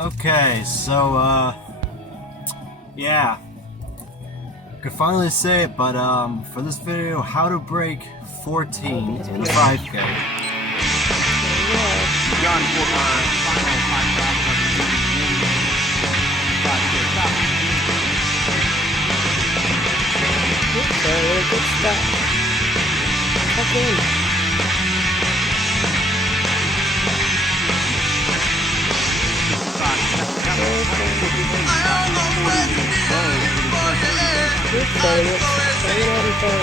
Okay, so yeah, could finally say it, but for this video, how to break 14 in 5K. John for our final 5K chapter. Really good stuff. Tuck in. Good say it. Say it every day.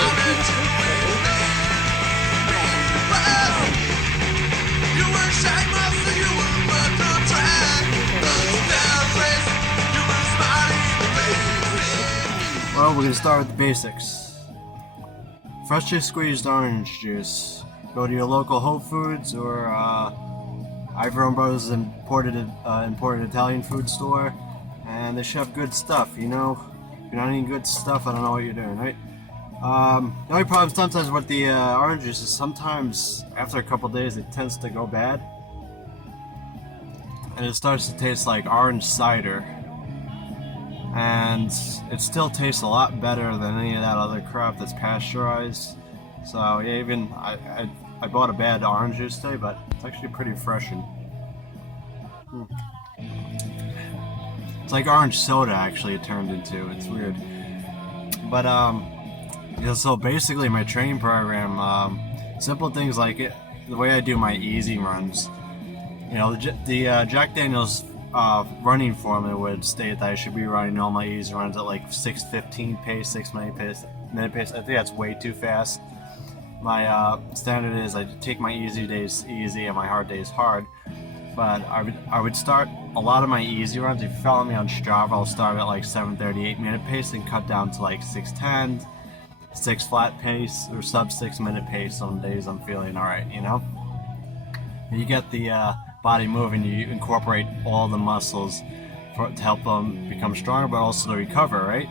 Well, we're gonna start with the basics. Freshly squeezed orange juice. Go to your local Whole Foods or Ivory Brothers imported Italian food store, and they should have good stuff. You know, if you're not eating good stuff, I don't know what you're doing, right? The only problem sometimes with the orange juice is sometimes after a couple days it tends to go bad, and it starts to taste like orange cider. And it still tastes a lot better than any of that other crap that's pasteurized. So yeah, even I bought a bad orange juice today, but it's actually pretty refreshing. It's like orange soda actually it turned into. It's weird. But yeah, so basically my training program, simple things like the way I do my easy runs. You know, the Jack Daniel's running formula would state that I should be running all my easy runs at like 6:15 pace, 6 minute pace. I think that's way too fast. My standard is I take my easy days easy and my hard days hard. But I would start a lot of my easy runs. If you follow me on Strava, I'll start at like 7:38 minute pace and cut down to like 6:10, 6 flat pace, or sub 6 minute pace on days I'm feeling alright, you know? You get the body moving, you incorporate all the muscles to help them become stronger, but also to recover, right?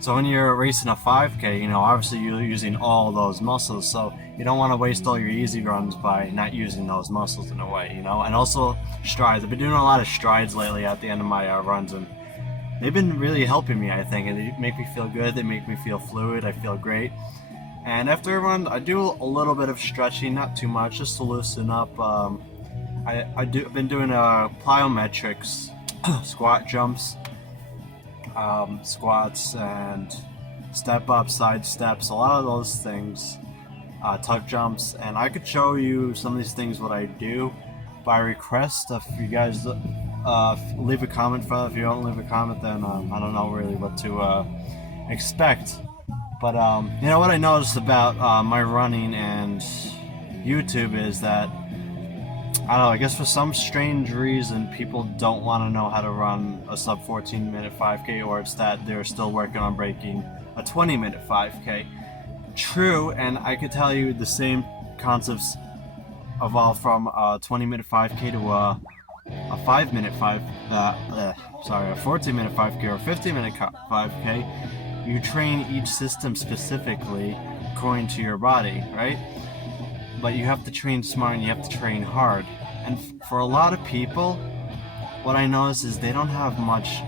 So when you're racing a 5K, you know, obviously you're using all those muscles, so you don't want to waste all your easy runs by not using those muscles in a way, you know? And also strides. I've been doing a lot of strides lately at the end of my runs, and they've been really helping me, I think, and they make me feel good, they make me feel fluid, I feel great. And after a run, I do a little bit of stretching, not too much, just to loosen up. I've been doing plyometrics, squat jumps, squats and step up, side steps, a lot of those things, tuck jumps, and I could show you some of these things what I do by request. If you guys leave a comment for that. If you don't leave a comment, then I don't know really what to expect. But you know what I noticed about my running and YouTube is that I don't know, I guess for some strange reason people don't want to know how to run a sub 14 minute 5K, or it's that they're still working on breaking a 20 minute 5K. True, and I could tell you the same concepts evolved from a 20 minute 5K to a 5 minute a 14 minute 5K or a 15 minute 5K. You train each system specifically according to your body, right? But you have to train smart and you have to train hard. And for a lot of people, what I notice is they don't have much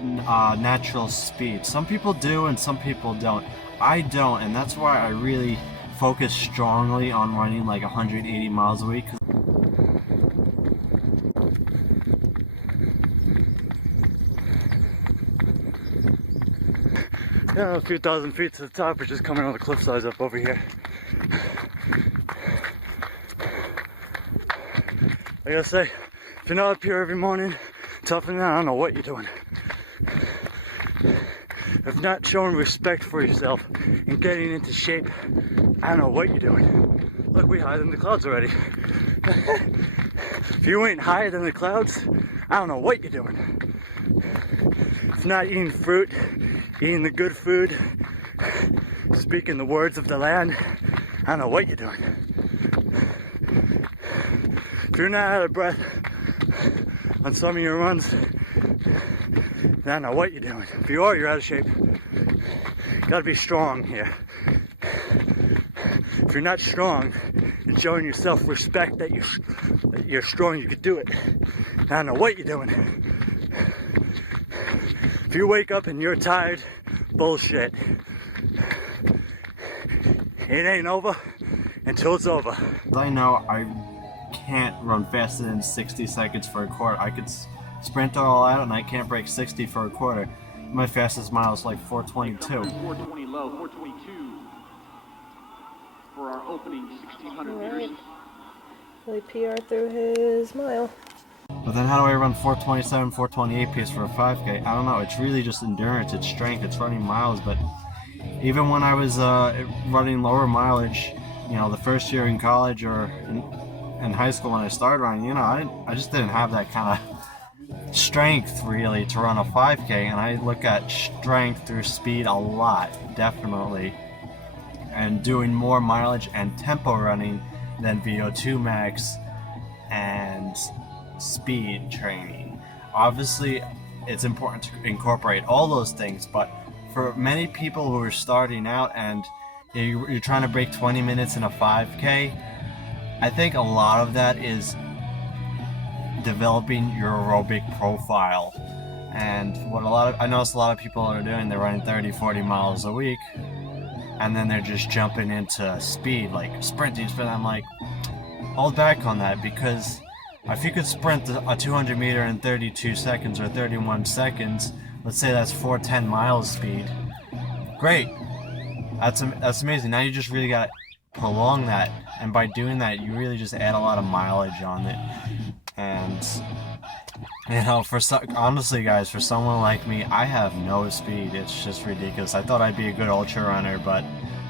natural speed. Some people do and some people don't. I don't, and that's why I really focus strongly on running like 180 miles a week. Yeah, a few thousand feet to the top, we're just coming on the cliff sides up over here. I gotta say, if you're not up here every morning, toughing out, I don't know what you're doing. If not showing respect for yourself and getting into shape, I don't know what you're doing. Look, we're higher than the clouds already. If you ain't higher than the clouds, I don't know what you're doing. If not eating fruit, eating the good food, speaking the words of the land, I don't know what you're doing. If you're not out of breath on some of your runs, then I don't know what you're doing. If you are, you're out of shape. You gotta be strong here. If you're not strong, then showing yourself respect that you're strong, you could do it. I don't know what you're doing. If you wake up and you're tired, bullshit. It ain't over until it's over. I know I can't run faster than 60 seconds for a quarter. I could sprint it all out and I can't break 60 for a quarter. My fastest mile is like 4:22. 420 low, 422 for our opening 1600 meters. Really PR through his mile. But then how do I run 4:27, 4:28 pace for a 5K? I don't know. It's really just endurance. It's strength. It's running miles. But even when I was running lower mileage, you know, the first year in college or in high school when I started running, you know, I just didn't have that kind of strength really to run a 5K, and I look at strength through speed a lot, definitely, and doing more mileage and tempo running than VO2 max and speed training. Obviously it's important to incorporate all those things, but for many people who are starting out and you're trying to break 20 minutes in a 5K, I think a lot of that is developing your aerobic profile. And what I notice a lot of people are doing, they're running 30-40 miles a week and then they're just jumping into speed, like sprinting. I'm like, hold back on that, because if you could sprint a 200 meter in 32 seconds or 31 seconds, let's say that's 410 miles speed, great, that's amazing. Now you just really got to prolong that, and by doing that you really just add a lot of mileage on it. And you know, honestly guys, for someone like me, I have no speed. It's just ridiculous. I thought I'd be a good ultra runner, but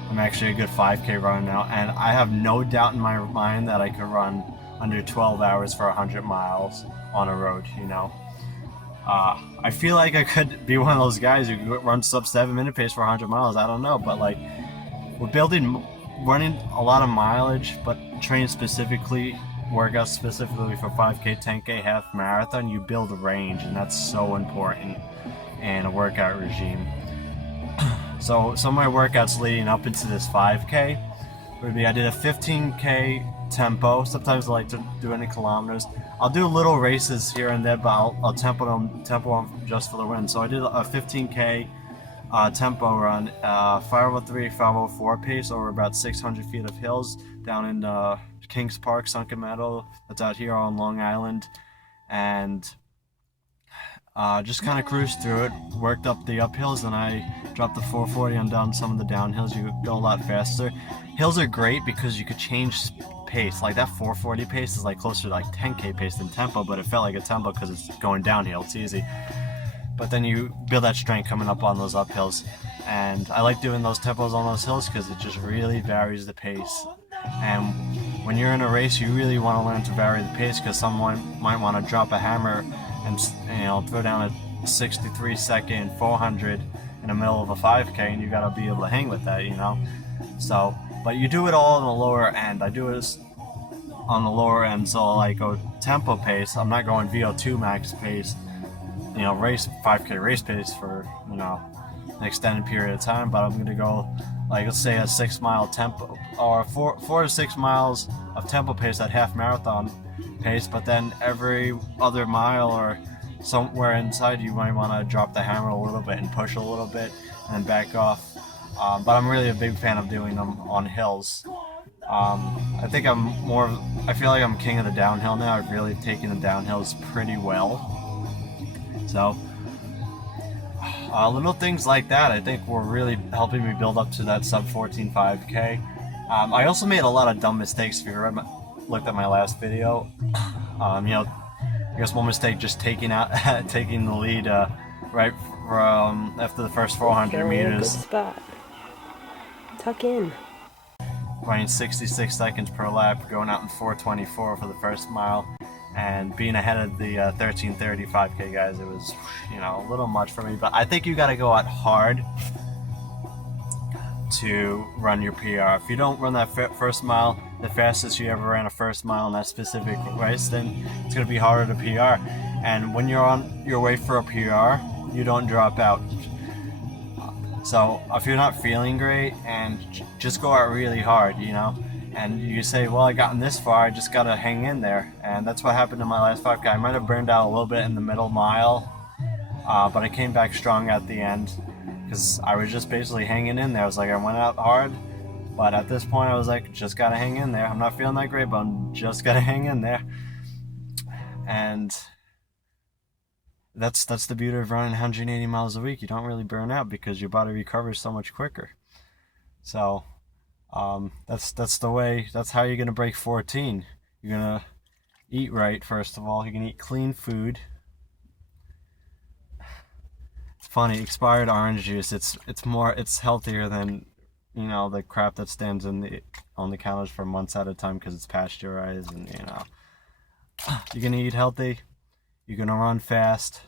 I'm actually a good 5K runner now, and I have no doubt in my mind that I could run under 12 hours for 100 miles on a road, you know. I feel like I could be one of those guys who could run sub 7-minute pace for 100 miles. I don't know, but like, running a lot of mileage, but train specifically, workouts specifically for 5K, 10K, half marathon, you build range, and that's so important in a workout regime. So some of my workouts leading up into this 5K would be, I did a 15K tempo. Sometimes I like to do any kilometers. I'll do little races here and there, but I'll tempo them just for the win. So I did a 15K tempo run, 503, 504 pace over about 600 feet of hills down in Kings Park, Sunken Meadow. That's out here on Long Island, and just kind of cruised through it, worked up the uphills, and I dropped the 440 on down some of the downhills. You go a lot faster. Hills are great because you could change pace. Like that 440 pace is like closer to like 10K pace than tempo, but it felt like a tempo because it's going downhill. It's easy. But then you build that strength coming up on those uphills, and I like doing those tempos on those hills because it just really varies the pace. And when you're in a race, you really want to learn to vary the pace, because someone might want to drop a hammer and, you know, throw down a 63-second 400 in the middle of a 5K, and you got to be able to hang with that, you know. So, but you do it all on the lower end. I do it on the lower end, so I go tempo pace. I'm not going VO2 max pace, you know, 5K race pace for, you know, an extended period of time, but I'm going to go, like, let's say a 6-mile tempo, or 4 to 6 miles of tempo pace at half marathon pace, but then every other mile or somewhere inside you might want to drop the hammer a little bit and push a little bit and then back off. But I'm really a big fan of doing them on hills. I think I feel like I'm king of the downhill now. I've really taken the downhills pretty well. So little things like that, I think, were really helping me build up to that sub 14 5K. I also made a lot of dumb mistakes. If you looked at my last video, you know, I guess one mistake, just taking the lead right from after the first 400 meters. Good spot. Tuck in. Running 66 seconds per lap, going out in 4:24 for the first mile, and being ahead of the 13:30 5K guys. It was, you know, a little much for me, but I think you got to go out hard to run your PR. If you don't run that first mile the fastest you ever ran a first mile in that specific race, then it's going to be harder to PR. And when you're on your way for a PR, you don't drop out. So if you're not feeling great, and just go out really hard, you know, And you say, well, I gotten this far, I just gotta hang in there. And that's what happened in my last 5K. I might have burned out a little bit in the middle mile, but I came back strong at the end because I was just basically hanging in there. I was like, I went out hard, but at this point I was like, just gotta hang in there. I'm not feeling that great, but I'm just gotta hang in there. And that's the beauty of running 180 miles a week. You don't really burn out because your body recovers so much quicker. So that's the way. That's how you're gonna break 14. You're gonna eat right first of all. You're gonna eat clean food. It's funny, expired orange juice. It's healthier than the crap that stands on the counters for months at a time because it's pasteurized and You're gonna eat healthy. You're gonna run fast.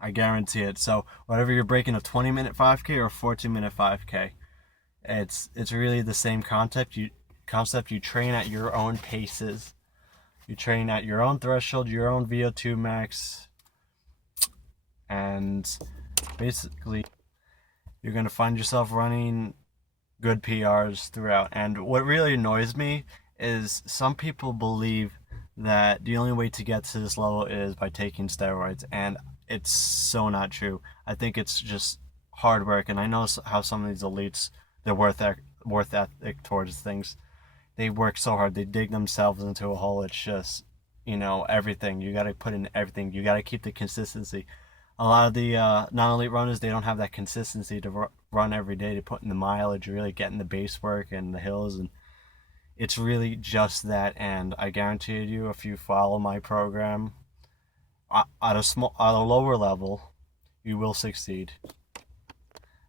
I guarantee it. So whatever you're breaking, a 20-minute 5K or a 14-minute 5K. It's really the same concept. You train at your own paces. You train at your own threshold, your own VO2 max, and basically you're gonna find yourself running good PRs throughout. And what really annoys me is some people believe that the only way to get to this level is by taking steroids, and it's so not true. I think it's just hard work, and I know how some of these elites, their worth ethic towards things. They work so hard. They dig themselves into a hole. It's just, everything. You got to put in everything. You got to keep the consistency. A lot of the non-elite runners, they don't have that consistency to run every day, to put in the mileage, really getting the base work and the hills. And it's really just that. And I guarantee you, if you follow my program at a lower level, you will succeed.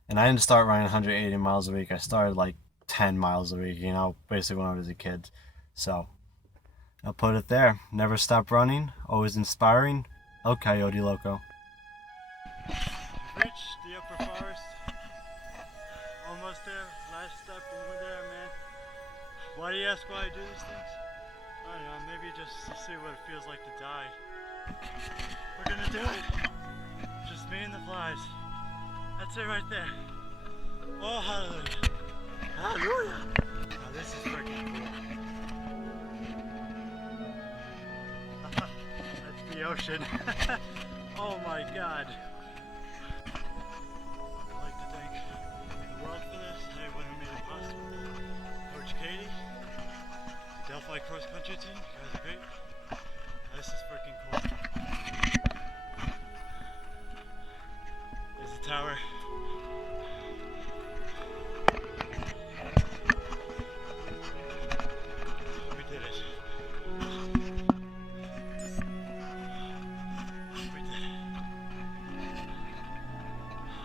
And I didn't start running 180 miles a week. I started like 10 miles a week, basically when I was a kid. So I'll put it there. Never stop running, always inspiring. El Coyote Loco. Reached the upper forest. Almost there. Last step and we're there, man. Why do you ask why I do these things? I don't know, maybe just to see what it feels like to die. We're gonna do it. Just me and the flies. That's it right there. Oh, hallelujah. Hallelujah. Oh, this is freaking cool. That's the ocean. Oh my God. I'd like to thank the world for this. Everyone who made it possible. Coach Katie, the Delphi cross country team, you guys are great. This is freaking cool. There's the tower. We did it. We did it.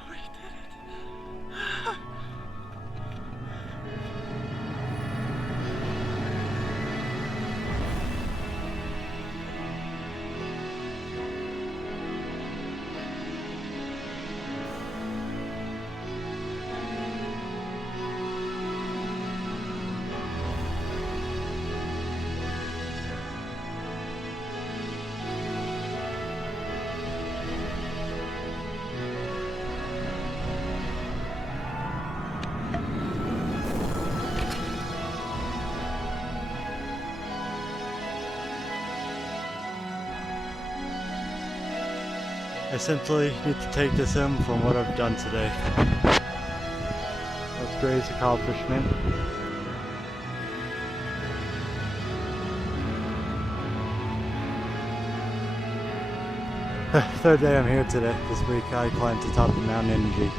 We did it. I simply need to take this in from what I've done today. That's great accomplishment. Third day I'm here today. This week I climbed to top of Mount Energy.